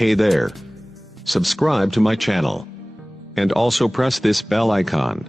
Hey there. Subscribe to my channel. And also press this bell icon,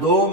2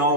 9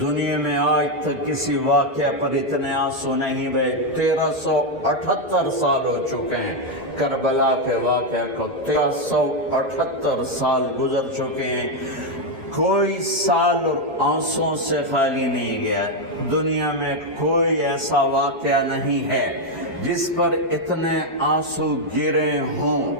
دنیا میں آج تک کسی واقعہ پر اتنے آنسو نہیں بہے. 1378 سال ہو چکے ہیں کربلا کے واقعہ کو. 1378 سال گزر چکے ہیں. کوئی سال اور آنسوں سے خالی نہیں گیا. دنیا میں کوئی ایسا واقعہ نہیں ہے جس پر اتنے آنسو گرے ہوں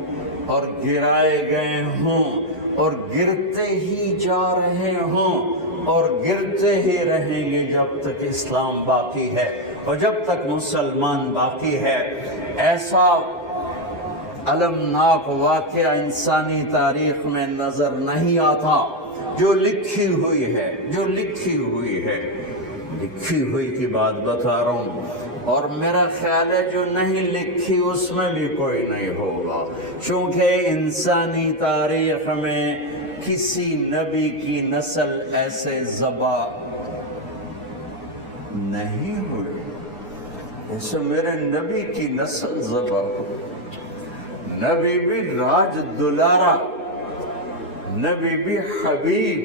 اور گرائے گئے ہوں اور گرتے ہی جا رہے ہوں اور گرتے ہی رہیں گے جب تک اسلام باقی ہے اور جب تک مسلمان باقی ہے. ایسا المناک واقعہ انسانی تاریخ میں نظر نہیں آتا جو لکھی ہوئی ہے. لکھی ہوئی کی بات بتا رہا ہوں. اور میرا خیال ہے جو نہیں لکھی اس میں بھی کوئی نہیں ہوگا, چونکہ انسانی تاریخ میں کسی نبی کی نسل ایسے ذبح نہیں ہوئی ایسے میرے نبی کی نسل ذبح ہوئی. نبی بھی راج دلارا, نبی بھی حبیب,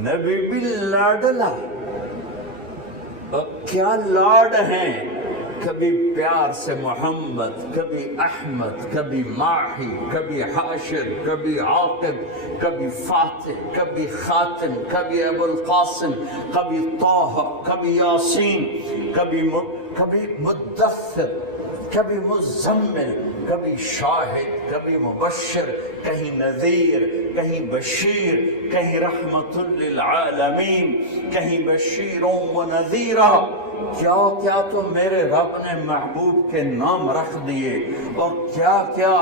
نبی بھی لاڈلا. کیا لاڈ ہیں, کبھی پیار سے محمد, کبھی احمد, کبھی ماہی, کبھی حاشر, کبھی عاقب, کبھی فاتح, کبھی خاتم, کبھی ابو القاسم, کبھی طه, کبھی یاسین, کبھی مدثر, کبھی مزمل, کبھی شاہد, کبھی مبشر, کہیں نذیر, کہیں بشیر, کہیں رحمت للعالمین, کہیں بشیر و نذیرہ. کیا کیا تو میرے رب نے محبوب کے نام رکھ دیے اور کیا کیا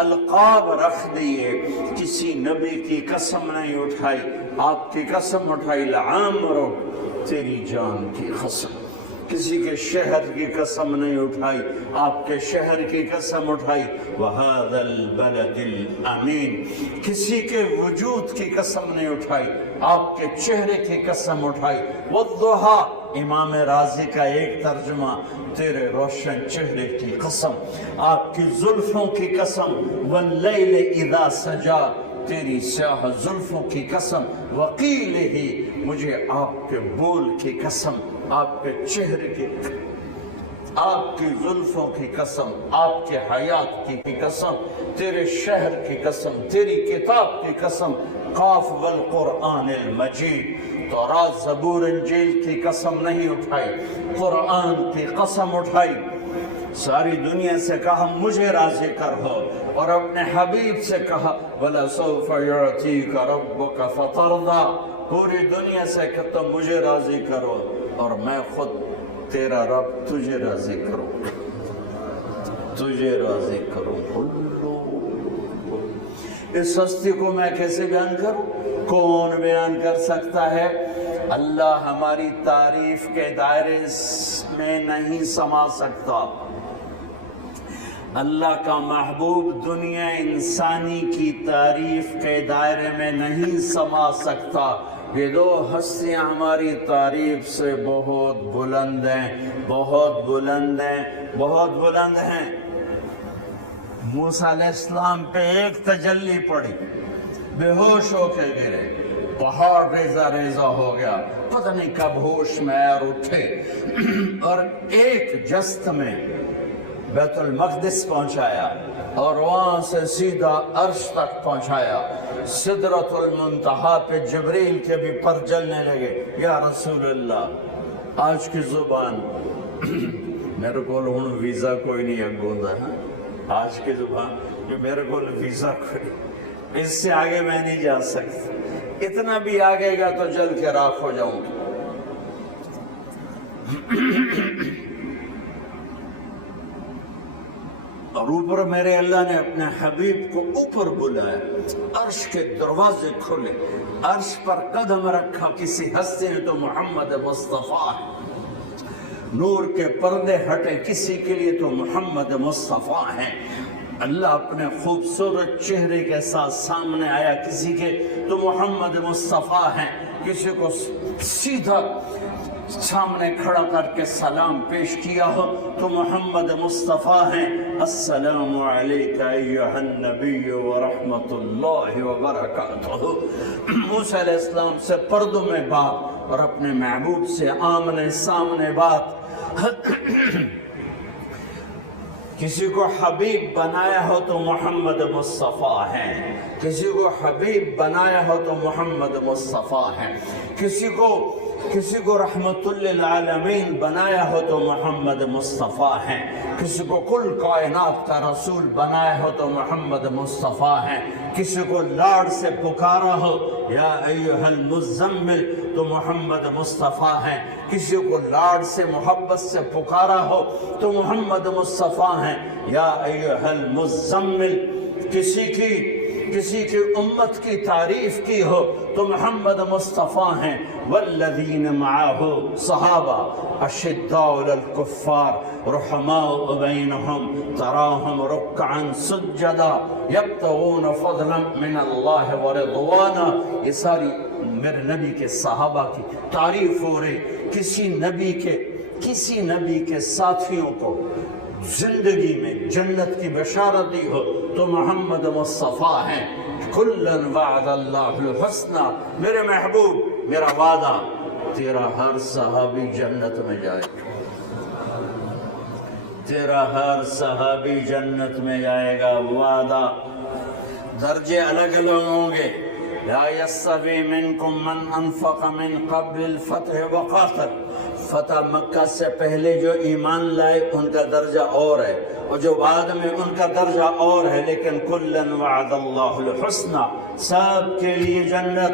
القاب رکھ دیے. کسی نبی کی قسم نہیں اٹھائی, آپ کی قسم اٹھائی, لعامرو تیری جان کی قسم. کسی کے شہر کی قسم نہیں اٹھائی, آپ کے شہر کی قسم اٹھائی. وَهَذَا الْبَلَدِ الْأَمِينَ. کسی کے وجود کی قسم نہیں اٹھائی, آپ کے چہرے کی قسم اٹھائی. وَالضُّحَىٰ. امام رازی کا ایک ترجمہ, تیرے روشن چہرے کی قسم, آپ کی زلفوں کی قسم. وَاللَّيْلِ اِذَا سَجَا. تیری سیاہ زلفوں کی قسم. وَقِيلِهِ. مجھے آپ کے بول کی قسم, آپ کے چہرے کی, آپ کی زلفوں کی قسم, آپ کے حیات کی قسم, تیرے شہر کی قسم, تیری کتاب کی قسم. قاف والقرآن المجید. تورات زبور انجیل کی قسم نہیں اٹھائی, قرآن کی قسم اٹھائی. ساری دنیا سے کہا مجھے راضی کر ہو, اور اپنے حبیب سے کہا وَلَسَوْفَ يُعْتِيكَ رَبُّكَ فَتَرْضَىٰ. پوری دنیا سے کہ تم مجھے راضی کرو اور میں خود تیرا رب تجھے راضی کروں, تجھے راضی کروں. اس ہستی کو میں کیسے بیان کروں؟ کون بیان کر سکتا ہے؟ اللہ ہماری تعریف کے دائرے میں نہیں سما سکتا. اللہ کا محبوب دنیا انسانی کی تعریف کے دائرے میں نہیں سما سکتا. یہ دو ہستیاں ہماری تعریف سے بہت بلند ہیں, بہت بلند ہیں, بہت بلند ہیں. موسیٰ علیہ السلام پہ ایک تجلی پڑی, بے ہوش ہو کے گرے, پہاڑ ریزہ ریزہ ہو گیا, پتہ نہیں کب ہوش میں اور اٹھے, اور ایک جست میں بیت المقدس پہنچایا اور وہاں سے سیدھا عرش تک پہنچایا. سدرۃ المنتہا پہ جبریل کے بھی پر جلنے لگے. یا رسول اللہ آج کی زبان میرے کو ہوں ویزا کوئی نہیں اگوندا ہے, آج کی زبان جو میرے کو ویزا کوئی, اس سے آگے میں نہیں جا سکتا. اتنا بھی آگے گا تو جل کے راکھ ہو جاؤں گا. اور اوپر میرے اللہ نے اپنے حبیب کو اوپر بلایا, عرش کے دروازے کھولے, عرش پر قدم رکھا. کسی ہستی نے تو محمد مصطفیٰ ہے, نور کے پردے ہٹے, کسی کے لیے تو محمد مصطفیٰ ہیں. اللہ اپنے خوبصورت چہرے کے ساتھ سامنے آیا, کسی کے تو محمد مصطفیٰ ہیں, کسی کو سیدھا سامنے کھڑا کر کے سلام پیش کیا ہو تو محمد مصطفیٰ ہیں, السلام علیک ایھا النبی ورحمۃ اللہ وبرکاتہ۔ موسیٰ علیہ السلام سے پردوں میں بات اور اپنے محبوب سے آمنے سامنے بات۔ کسی کو حبیب بنایا ہو تو محمد مصطفیٰ ہیں، کسی کو حبیب بنایا ہو تو محمد مصطفیٰ ہیں، کسی کو رحمت للعالمین بنایا ہو تو محمد مصطفیٰ ہیں، کسی کو کل کائنات کا رسول بنایا ہو تو محمد مصطفیٰ ہیں، کسی کو لاڈ سے پکارا ہو یا ایھا المزمل تو محمد مصطفیٰ ہیں، کسی کو لاڈ سے محبت سے پکارا ہو تو محمد مصطفیٰ ہیں یا ایھا المزمل۔ کسی کی امت کی تعریف کی ہو تو محمد مصطفیٰ ہیں۔ والذین معہ صحابہ اشداء علی الکفار رحماء بینہم تراہم رکعا سجدا یبتغون فضلا من اللہ ورضوانا۔ یہ ساری میرے نبی کے صحابہ کی تعریف ہو رہی۔ کسی نبی کے ساتھیوں کو زندگی میں جنت کی بشارت دی ہو تو محمد مصطفیٰ ہیں۔ کلن وعد اللہ الحسنى، میرے محبوب میرا وعدہ تیرا ہر صحابی جنت میں جائے گا، تیرا ہر صحابی جنت میں جائے گا، وعدہ۔ درجے الگ الگ ہوں گے۔ لا يستوي منكم من انفق من قبل الفتح وقاتل، فتح مکہ سے پہلے جو ایمان لائے ان کا درجہ اور ہے، اور جو بعد میں ان کا درجہ اور ہے، لیکن کلن وعد اللہ الحسنى، سب کے لیے جنت۔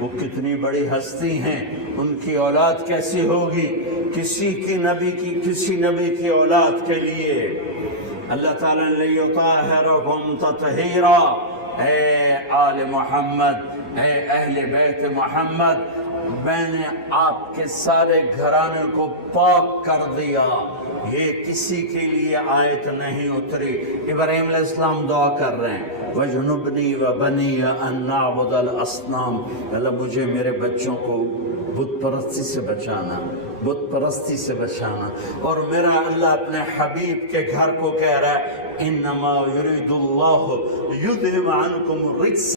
وہ کتنی بڑی ہستی ہیں، ان کی اولاد کیسی ہوگی؟ کسی نبی کی اولاد کے لیے اللہ تعالیٰ نے لیطہرکم تطہیرا، اے آل محمد، اے اہل بیت محمد، میں نے آپ کے سارے گھرانے کو پاک کر دیا۔ یہ کسی کے لیے آیت نہیں اتری۔ ابراہیم علیہ السلام دعا کر رہے ہیں وَجْنُبْنِي وَبَنِيَّ أَن نَّعْبُدَ الْأَصْنَامَ، اللہ مجھے میرے بچوں کو بت پرستی سے بچانا، اور میرا اللہ اپنے حبیب کے گھر کو کہہ رہا ہے انما یرید اللہ یذہب عنکم الرجس